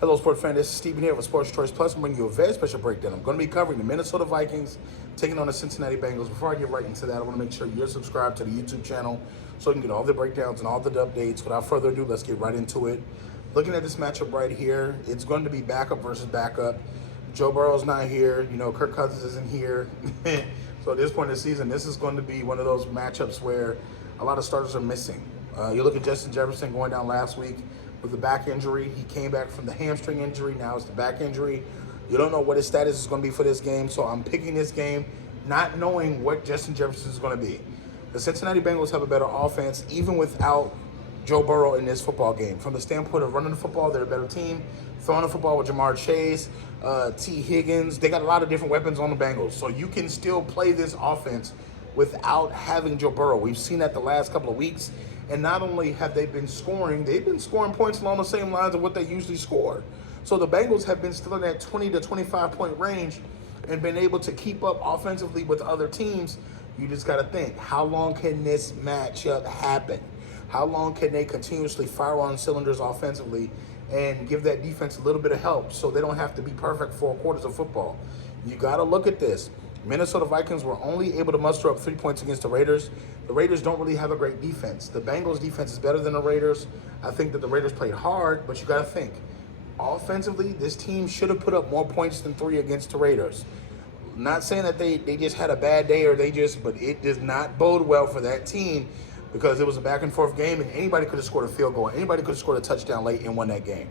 Hello, sports fan. This is Stephen here with Sports Choice Plus. I'm bringing you a very special breakdown. I'm going to be covering the Minnesota Vikings taking on the Cincinnati Bengals. Before I get right into that, I want to make sure you're subscribed to the YouTube channel so you can get all the breakdowns and all the updates. Without further ado, let's get right into it. Looking at this matchup right here, it's going to be backup versus backup. Joe Burrow's not here. You know, Kirk Cousins isn't here. So at this point in the season, this is going to be one of those matchups where a lot of starters are missing. You look at Justin Jefferson going down last week with the back injury. He came back from the hamstring injury. Now it's the back injury. You don't know what his status is going to be for this game. So I'm picking this game not knowing what Justin Jefferson is going to be. The Cincinnati Bengals have a better offense even without Joe Burrow in this football game. From the standpoint of running the football, they're a better team. Throwing the football with Jamar Chase, T. Higgins. They got a lot of different weapons on the Bengals. So you can still play this offense without having Joe Burrow. We've seen that the last couple of weeks. And not only have they been scoring, they've been scoring points along the same lines of what they usually score. So the Bengals have been still in that 20 to 25 point range and been able to keep up offensively with other teams. You just got to think, how long can this matchup happen? How long can they continuously fire on cylinders offensively and give that defense a little bit of help so they don't have to be perfect 4 quarters of football? You got to look at this. Minnesota Vikings were only able to muster up 3 points against the Raiders. The Raiders don't really have a great defense. The Bengals defense is better than the Raiders. I think that the Raiders played hard, but you got to think. Offensively, this team should have put up more points than 3 against the Raiders. Not saying that they just had a bad day but it does not bode well for that team because it was a back and forth game and anybody could have scored a field goal. Anybody could have scored a touchdown late and won that game.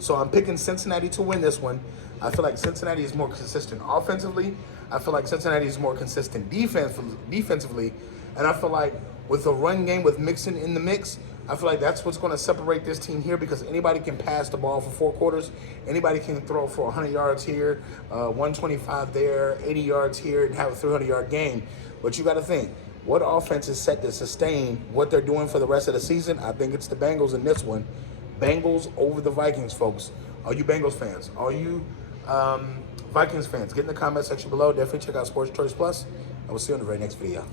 So I'm picking Cincinnati to win this one. I feel like Cincinnati is more consistent offensively. I feel like Cincinnati is more consistent defensively. And I feel like with the run game with Mixon in the mix, I feel like that's what's going to separate this team here because anybody can pass the ball for 4 quarters. Anybody can throw for 100 yards here, 125 there, 80 yards here, and have a 300-yard game. But you got to think, what offense is set to sustain what they're doing for the rest of the season? I think it's the Bengals in this one. Bengals over the Vikings, folks. Are you Bengals fans? Are you Vikings fans? Get in the comment section below. Definitely check out Sports Choice Plus. I will see you in the very next video.